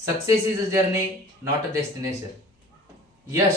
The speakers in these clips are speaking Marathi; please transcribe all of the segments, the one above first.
Success is a journey not a destination. यश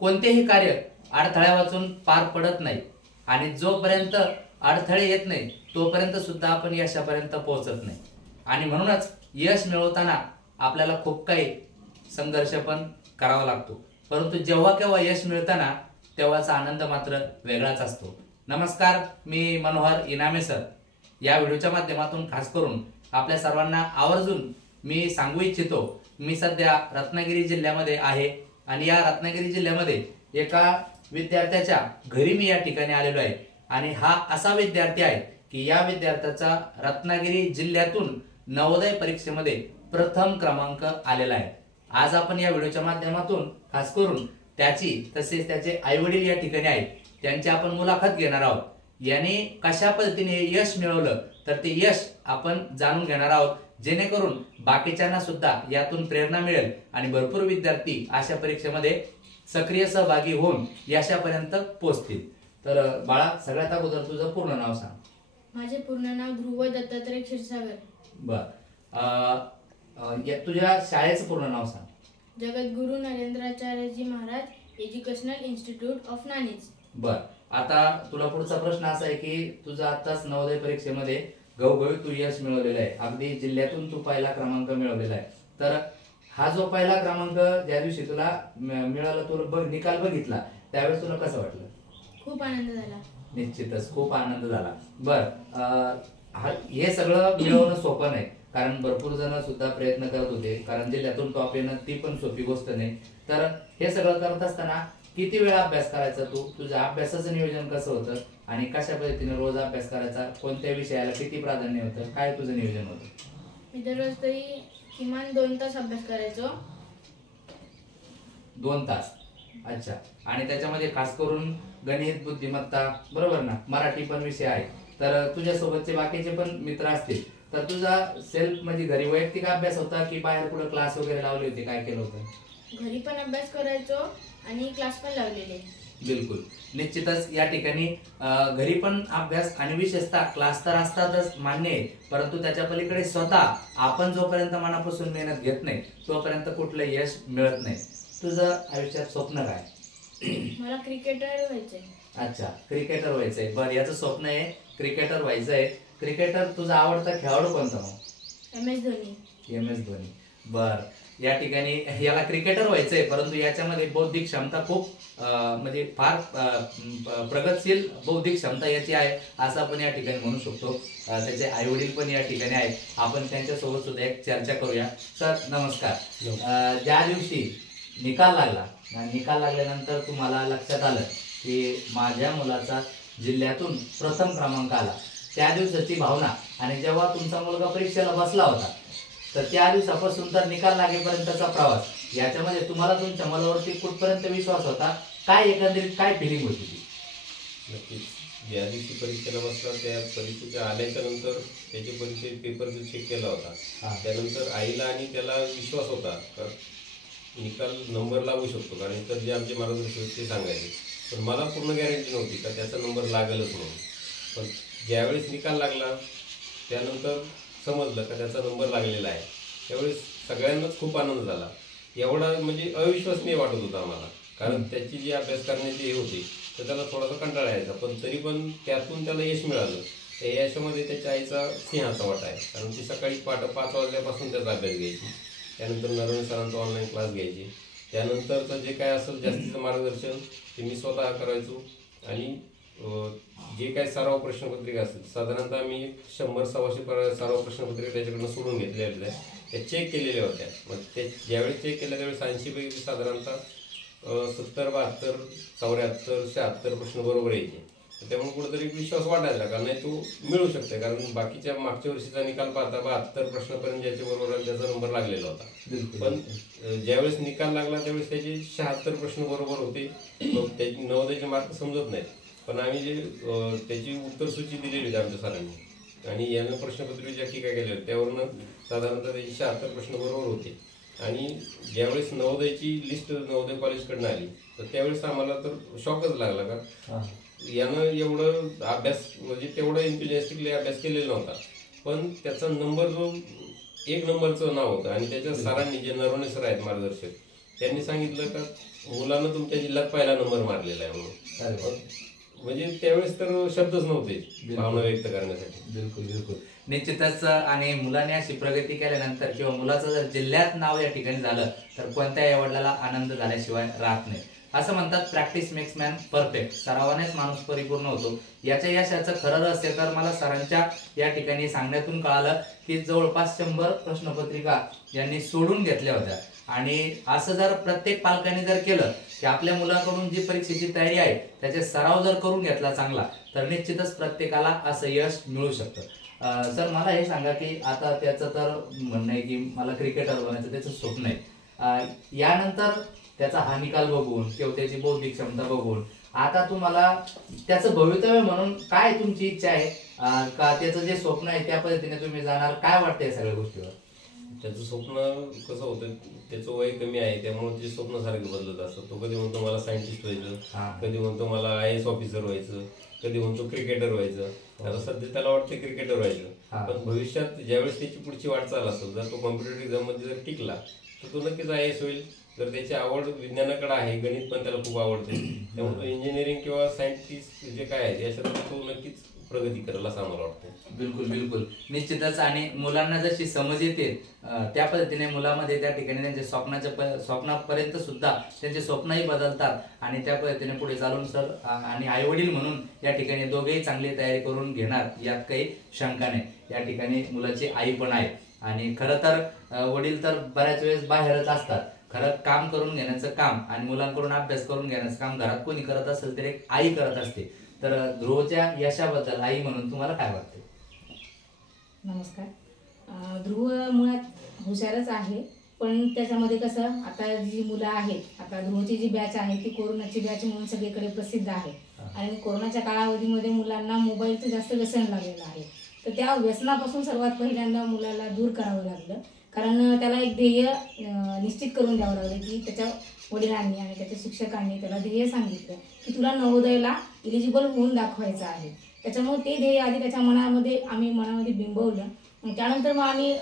कोणतेही कार्य अडथळ्या वाचून पार पडत नाही आणि जोपर्यंत अडथळे येत नाही तोपर्यंत सुद्धा आपण यशापर्यंत पोहोचत नाही. आणि म्हणूनच यश मिळवताना आपल्याला खूप काही संघर्ष पण करावा लागतो, परंतु जेव्हा केव्हा यश मिळताना तेव्हाचा आनंद मात्र वेगळाच असतो. नमस्कार, मी मनोहर इनामे सर. या व्हिडिओच्या माध्यमातून खास करून आपल्या सर्वांना आवर्जून मी सांगू इच्छितो, मी सध्या रत्नागिरी जिल्ह्यामध्ये आहे आणि या रत्नागिरी जिल्ह्यामध्ये एका विद्यार्थ्याच्या घरी मी या ठिकाणी आलेलो आहे. आणि हा असा विद्यार्थी आहे की या विद्यार्थ्याचा रत्नागिरी जिल्ह्यातून नवोदय परीक्षेमध्ये प्रथम क्रमांक आलेला आहे. आज आपण या व्हिडिओच्या माध्यमातून खास करून त्याची तसेच त्याचे आई वडील या ठिकाणी आहेत, त्यांची आपण मुलाखत घेणार आहोत. याने कशा पद्धतीने यश मिळवलं तर ते यश आपण जाणून घेणार आहोत, जेणेकरून बाकीच्यांना सुद्धा यातून प्रेरणा मिळेल आणि भरपूर विद्यार्थी अशा परीक्षेमध्ये सक्रिय सहभागी होऊन यशापर्यंत पोहोचतील. तर बाळा, सगळ्यात अगोदर तुझं पूर्ण नाव सांग. माझे पूर्ण नाव ध्रुव दत्तात्रय क्षीरसागर. बर, तुझ्या शाळेचं पूर्ण नाव सांग. जगद्गुरु नरेंद्राचार्यजी महाराज एज्युकेशनल इन्स्टिट्यूट ऑफ नाणीज. बर, आता तुला पुढचा प्रश्न असा आहे की तुझं आताच नवोदय परीक्षेमध्ये घवघवीत तू यश मिळवलेलं आहे, अगदी जिल्ह्यातून तू पहिला क्रमांक मिळवलेला आहे. तर हा जो पहिला क्रमांक ज्या दिवशी तुला मिळाला, तू निकाल बघितला त्यावेळेस तुला कसं वाटलं? खूप आनंद झाला. निश्चितच खूप आनंद झाला. बर, हे सगळं मिळवणं सोपं नाही, कारण भरपूर जण सुद्धा प्रयत्न करत होते, कारण जिल्ह्यातून टॉप येणं ती पण सोपी गोष्ट नाही. तर हे सगळं करत असताना किती वेळा अभ्यास करायचा तू? तुझ्या अभ्यासाचं नियोजन कसं होतं आणि कशा पद्धतीने रोज अभ्यास करायचा? कोणत्या विषयाला किती प्राधान्य होतं? काय तुझं नियोजन होतं? मी दररोज तरी किमान 2 तास अभ्यास करायचो. 2 तास? अच्छा. आणि त्याच्यामध्ये खास करून गणित, बुद्धिमत्ता, बरोबर ना, मराठी पण विषय आहे. तर तुझ्यासोबतचे बाकीचे पण मित्र असतील, तर तुझा सेल्फ म्हणजे घरी वैयक्तिक अभ्यास होता की बाहेर कुठे क्लास वगैरे लावले होते? काय केलं होतं? घरी पण अभ्यास करायचो आणि क्लास पण लावलेले. बिलकुल, निश्चितच या ठिकाणी घरी पण अभ्यास आणि विशेषतः क्लास तर असतातच, मान्य आहे, परंतु त्याच्या पलीकडे स्वतः आपण जोपर्यंत मनापासून मेहनत घेत नाही तोपर्यंत कुठलं यश मिळत नाही. तुझं आयुष्यात स्वप्न काय? मला क्रिकेटर व्हायचंय. अच्छा, क्रिकेटर व्हायचंय. बरं, याचं स्वप्न आहे क्रिकेटर व्हायचंय. क्रिकेटर तुझा आवडता खेळाडू कोणता मग? MS धोनी. MS धोनी. बर, या ठिकाणी याला क्रिकेटर व्हायचंय, परंतु याच्यामध्ये बौद्धिक क्षमता खूप म्हणजे फार प्रगतशील बौद्धिक क्षमता याची आहे असं आपण या ठिकाणी म्हणू शकतो. त्याचे आई वडील पण या ठिकाणी आहेत, आपण त्यांच्यासोबत सुद्धा एक चर्चा करूया. सर नमस्कार. ज्या दिवशी निकाल लागला, निकाल लागल्यानंतर तुम्हाला लक्षात आलं की माझ्या मुलाचा जिल्ह्यातून प्रथम क्रमांक आला, त्या दिवसाची भावना आणि जेव्हा तुमचा मुलगा परीक्षेला बसला होता तर त्या दिवसापासून तर निकाल लागेपर्यंतचा प्रवास, याच्यामध्ये तुम्हाला तुमच्या मुलावरती कुठपर्यंत विश्वास होता? काय एकंदरीत काय फिलिंग होती ती? नक्कीच, ज्या दिवशी परीक्षेला बसला त्या परीक्षेच्या आल्याच्या नंतर त्याचे परीक्षे पेपर चेक केला होता. त्यानंतर आईला आणि त्याला विश्वास होता का निकाल नंबर लागू शकतो, कारण तर जे आमचे मार्गदर्शक ते सांगायचे, पण मला पूर्ण गॅरंटी नव्हती का त्याचा नंबर लागेलच म्हणून. पण ज्यावेळेस निकाल लागला त्यानंतर समजलं का त्याचा नंबर लागलेला आहे, त्यावेळेस सगळ्यांनाच खूप आनंद झाला. एवढा म्हणजे अविश्वसनीय वाटत होता आम्हाला, कारण त्याची जी अभ्यास करण्याची हे होती तर त्याला थोडासा कंटाळा यायचा, पण तरी पण त्यातून त्याला यश मिळालं. त्या यशामध्ये त्याच्या आईचा सिंहाचा वाटा आहे, कारण ती सकाळी 5 वाजल्यापासून त्याचा अभ्यास घ्यायची, त्यानंतर नरवणे सरांचा ऑनलाईन क्लास घ्यायची, त्यानंतरचं जे काय असेल जास्तीचं मार्गदर्शन ते मी स्वतः करायचो. आणि जे काय सराव प्रश्नपत्रिका असेल, साधारणतः मी 100-125 सराव प्रश्नपत्रिका त्याच्याकडनं सोडून घेतलेल्या आहे, त्या चेक केलेल्या होत्या. मग ते ज्यावेळी चेक केल्या त्यावेळी 80 पैकी साधारणतः 70, 72, 74, 76 प्रश्न बरोबर यायचे. त्यामुळे कुठेतरी विश्वास वाटायला का नाही तू मिळू शकते, कारण बाकीच्या मागच्या वर्षीचा निकाल पाहता 72 प्रश्नपर्यंत ज्याच्या बरोबर त्याचा नंबर लागलेला होता. पण ज्यावेळेस निकाल लागला त्यावेळेस त्याचे 76 प्रश्न बरोबर होते. त्याची नवोदयचे मार्क समजत नाहीत, पण आम्ही जे त्याची उत्तरसूची दिलेली होती आमच्या सरांनी आणि यानं प्रश्नपत्रिका ज्या टीका केल्या होत्या त्यावरनं साधारणतः त्याचे 76 प्रश्न बरोबर होते. आणि ज्यावेळेस नवोदयची लिस्ट नवोदय कॉलेजकडनं आली तर त्यावेळेस आम्हाला तर शॉकच लागला का यानं एवढं अभ्यास म्हणजे तेवढं एन्थुजियास्टिकली अभ्यास केलेला नव्हता, पण त्याचा नंबर जो 1 नंबरचं नाव होतं. आणि त्याच्या सरांनी, जे नरवणे सर आहेत मार्गदर्शक, त्यांनी सांगितलं का मुलानं तुमच्या जिल्ह्यात पहिला नंबर मारलेला आहे म्हणून. म्हणजे त्यावेळेस तर शब्दच नव्हते भावना व्यक्त करण्यासाठी. बिलकुल बिलकुल, निश्चितच. आणि मुलाने अशी प्रगती केल्यानंतर किंवा मुलाचं जर जिल्ह्यात नाव या ठिकाणी झालं तर कोणत्याही वडिलाला आनंद झाल्याशिवाय राहत नाही. असं म्हणतात, प्रॅक्टिस मेक्स मॅन परफेक्ट, सरावानेच माणूस परिपूर्ण होतो. याच्या यशाचं खरं रहस्य तर मला सरांच्या या ठिकाणी सांगण्यातून कळालं की जवळपास 100 प्रश्नपत्रिका यांनी सोडून घेतल्या होत्या. आणि असं जर प्रत्येक पालकांनी जर केलं की आपल्या मुलाकडून जी परीक्षेची तयारी आहे त्याचे सराव जर करून घेतला चांगला, तर निश्चितच प्रत्येकाला असं यश मिळू शकतं. सर, मला हे सांगा की आता त्याचं तर म्हणणं आहे की मला क्रिकेटर बनायचं त्याचं स्वप्न आहे. यानंतर त्याचा हा निकाल बघून किंवा त्याची बौद्धिक क्षमता बघून आता तुम्हाला त्याचं भवितव्य म्हणून काय तुमची इच्छा आहे, का त्याचं जे स्वप्न आहे त्या पद्धतीने तुम्ही जाणार, काय वाटतंय सगळ्या गोष्टीवर? त्याचं स्वप्न कसं होतं, त्याचं वय कमी आहे त्यामुळे ते स्वप्न सारखं बदलत असतं. तो कधी म्हणतो मला सायंटिस्ट व्हायचं, कधी म्हणतो मला IAS ऑफिसर व्हायचं, कधी म्हणतो क्रिकेटर व्हायचं. आता सध्या त्याला वाटतं क्रिकेटर व्हायचं, पण भविष्यात ज्यावेळेस त्याची पुढची वाटचाल असेल, जर तो कॉम्पिटेटिव्ह एक्झाम मध्ये जर टिकला तर तो नक्कीच IAS होईल. जर त्याची आवड विज्ञानाकडे आहे, गणित पण त्याला खूप आवडते, त्यामुळे तो इंजिनिअरिंग किंवा सायंटिस्ट जे काय आहे याच्यात तो नक्कीच प्रगती करेल असं आम्हाला वाटतं. बिलकुल बिलकुल, निश्चितच. आणि मुलांना जशी समज येते त्या पद्धतीने मुलामध्ये त्या ठिकाणी त्यांच्या स्वप्नापर्यंत सुद्धा त्यांचे स्वप्नही बदलतात आणि त्या पद्धतीने पुढे चालून सर आणि आई वडील म्हणून या ठिकाणी दोघेही चांगली तयारी करून घेणार यात काही शंका नाही. या ठिकाणी मुलाची आई पण आहे आणि खरं तर वडील तर बऱ्याच वेळेस बाहेरच असतात. खरं काम करून घेण्याचं काम आणि मुलांकडून अभ्यास करून घेण्याचं काम घरात कोणी करत असेल तर एक आई करत असते. तर ध्रुवच्या यशाबद्दल आई म्हणून तुम्हाला काय वाटते? नमस्कार. ध्रुव मुळात हुशारच आहे, पण त्याच्यामध्ये कसं आता जी मुलं आहेत, आता ध्रुवची जी बॅच आहे ती कोरोनाची बॅच म्हणून सगळीकडे प्रसिद्ध आहे. आणि कोरोनाच्या कालावधीमध्ये मुलांना मोबाईलचं जास्त व्यसन लागलेलं आहे. तर त्या व्यसनापासून सर्वात पहिल्यांदा मुलाला दूर करावं लागलं, कारण त्याला एक ध्येय निश्चित करून द्यावं लागलं की त्याच्या वडिलांनी आणि त्याच्या शिक्षकांनी त्याला ध्येय सांगितलं की तुला नवोदयला इलिजिबल होऊन दाखवायचं आहे. त्याच्यामुळे ते ध्येय आधी त्याच्या मनामध्ये बिंबवलं. त्यानंतर मग आम्ही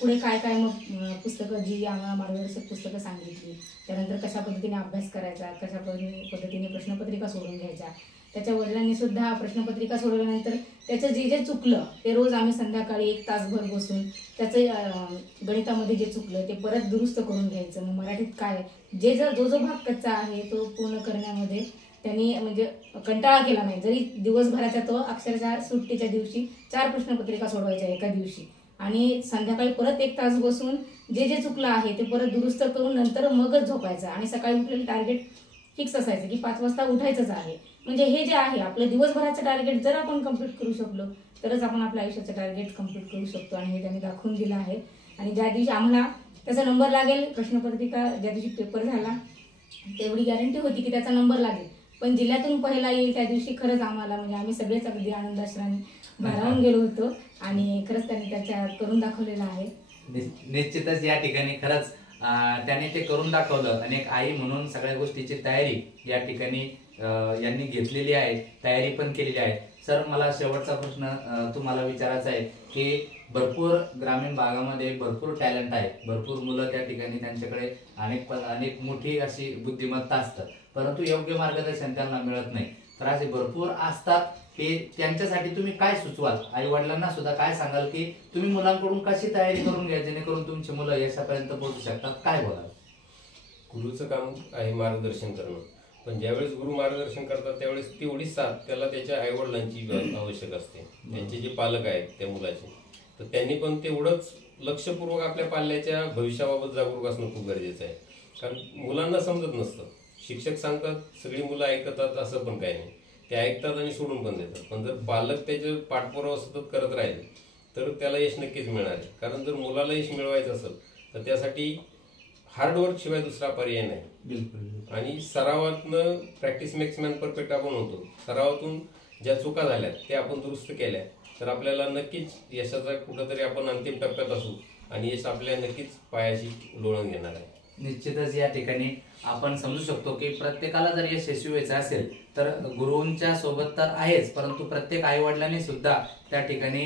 पुढे काय काय मग पुस्तकं जी आम्हाला मार्गदर्शक पुस्तकं सांगितली, त्यानंतर कशा पद्धतीने अभ्यास करायचा, कशा पद्धतीने प्रश्नपत्रिका सोडून घ्यायच्या. त्याच्या वडिलांनी सुद्धा प्रश्नपत्रिका सोडवल्यानंतर त्याचं जे जे चुकलं ते रोज आम्ही संध्याकाळी 1 तासभर बसून त्याचं गणितामध्ये जे चुकलं ते परत दुरुस्त करून घ्यायचं. मग मराठीत काय जो भाग कच्चा आहे तो पूर्ण करण्यामध्ये त्यांनी म्हणजे कंटाळा केला नाही. जरी दिवसभराच्या तो अक्षरशः सुट्टीच्या दिवशी 4 प्रश्नपत्रिका सोडवायच्या एका दिवशी आणि संध्याकाळी परत 1 तास बसून जे चुकलं आहे ते परत दुरुस्त करून नंतर मगच झोपायचं. आणि सकाळी उठलेलं टार्गेट फिक्स असायचं की 5 वाजता उठायचंच आहे. म्हणजे हे जे आहे आपलं दिवसभराचं टार्गेट जर आपण कम्प्लीट करू शकलो तरच आपण आपल्या आयुष्याचं टार्गेट कम्प्लीट करू शकतो. आणि हे त्यांनी दाखवून दिलं आहे. आणि ज्या दिवशी आम्हाला त्याचा नंबर लागेल, प्रश्नपत्रिका ज्या दिवशी पेपर झाला तेवढी गॅरंटी होती की त्याचा नंबर लागेल, पण जिल्ह्यातून पहिला येईल त्या दिवशी खरंच आम्हाला म्हणजे आम्ही सगळेच अगदी आनंदाश्राने भारावून गेलो होतो. आणि खरंच त्यांनी त्याच्या करून दाखवलेलं आहे. निश्चितच या ठिकाणी खरंच त्याने ते करून दाखवलं. आणि एक आई म्हणून सगळ्या गोष्टीची तयारी या ठिकाणी यांनी घेतलेली आहे, तयारी पण केलेली आहे. सर, मला शेवटचा प्रश्न तुम्हाला विचारायचा आहे की भरपूर ग्रामीण भागामध्ये भरपूर टॅलेंट आहे, भरपूर मुलं त्या ठिकाणी त्यांच्याकडे अनेक मोठी अशी बुद्धिमत्ता असतात, परंतु योग्य मार्गदर्शन त्यांना मिळत नाही. तर असे भरपूर असतात की त्यांच्यासाठी तुम्ही काय सुचवाल? आई वडिलांना सुद्धा काय सांगाल की तुम्ही मुलांकडून कशी तयारी करून घ्या जेणेकरून तुमची मुलं यशापर्यंत पोहोचू शकतात? काय बोलाल? गुरुचं काम आहे मार्गदर्शन करणं, पण ज्यावेळेस गुरु मार्गदर्शन करतात त्यावेळेस तेवढीच साथ त्याला त्याच्या आई वडिलांची आवश्यक असते, त्यांचे जे पालक आहेत त्या मुलाचे. तर त्यांनी पण तेवढंच लक्षपूर्वक आपल्या पाल्याच्या भविष्याबाबत जागरूक असणं खूप गरजेचं आहे. कारण मुलांना समजत नसतं, शिक्षक सांगतात सगळी मुलं ऐकतात असं पण काही नाही, ते ऐकतात आणि सोडून पण देतात. पण जर पालक त्याचे पाठपुरावा सतत करत राहिले तर त्याला यश नक्कीच मिळणार आहे. कारण जर मुलाला यश मिळवायचं असेल तर त्यासाठी हार्डवर्क शिवाय दुसरा पर्याय नाही. बिलकुल. आणि सरावातनं प्रॅक्टिस मेक्स मॅन परफेक्ट आपण होतो. सरावातून ज्या चुका झाल्या त्या आपण दुरुस्त केल्या तर आपल्याला नक्कीच यशाचा कुठंतरी आपण अंतिम टप्प्यात असू आणि यश आपल्या नक्कीच पायाशी लोळून घेणार आहे. निश्चितच या ठिकाणी आपण समजू शकतो की प्रत्येकाला जर यशस्वी व्हायचं असेल तर गुरुंच्या सोबत तर आहेच, परंतु प्रत्येक आई वडिलांनी सुद्धा त्या ठिकाणी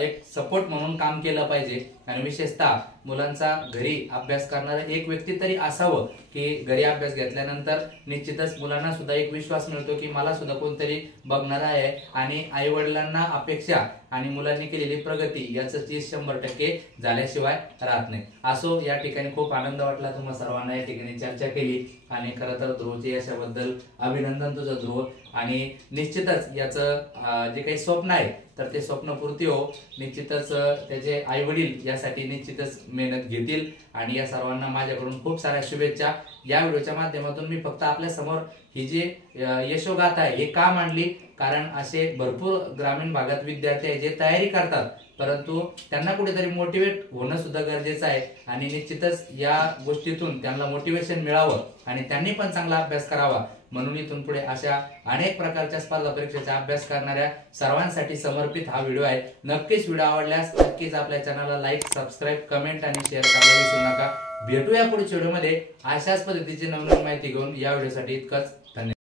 एक सपोर्ट म्हणून काम केलं पाहिजे. आणि विशेषतः मुलांचा घरी अभ्यास करणारा एक व्यक्ती तरी असावं की घरी अभ्यास घेतल्यानंतर निश्चितच मुलांना सुद्धा एक विश्वास मिळतो की मला सुद्धा कोणतरी बघणार आहे आणि आई वडिलांना अपेक्षा आणि मुलांनी केलेली प्रगती याचं 100% झाल्याशिवाय राहत नाही. असो, या ठिकाणी खूप आनंद वाटला तुम्हा सर्वांना या ठिकाणी चर्चा केली आणि खरं तर ध्रुवच्या यशाबद्दल अभिनंदन तुझं ध्रुव. आणि निश्चितच याचं जे काही स्वप्न आहे तर ते स्वप्नपूर्ती हो. निश्चितच त्याचे आई वडील यासाठी निश्चितच मेहनत घेतील आणि या सर्वांना माझ्याकडून खूप साऱ्या शुभेच्छा. या व्हिडिओच्या माध्यमातून मी फक्त आपल्या समोर ही जी यशोगाथा आहे हे का मांडली, कारण असे भरपूर ग्रामीण भागात विद्यार्थी आहे जे तयारी करतात परंतु त्यांना कुठेतरी मोटिवेट होणं सुद्धा गरजेचं आहे आणि निश्चितच या गोष्टीतून त्यांना मोटिवेशन मिळावं आणि त्यांनी पण चांगला अभ्यास करावा म्हणून इथून पुढे अशा अनेक प्रकारच्या स्पर्धा परीक्षेचा अभ्यास करणाऱ्या सर्वांसाठी समर्पित हा व्हिडिओ आहे. नक्कीच व्हिडिओ आवडल्यास नक्कीच आपल्या चॅनलला लाईक, सबस्क्राईब, कमेंट आणि शेअर करायला विसरू नका. भेटूया पुढच्या व्हिडिओमध्ये अशाच पद्धतीची नवनवीन माहिती घेऊन. या व्हिडिओसाठी इतकंच. धन्यवाद.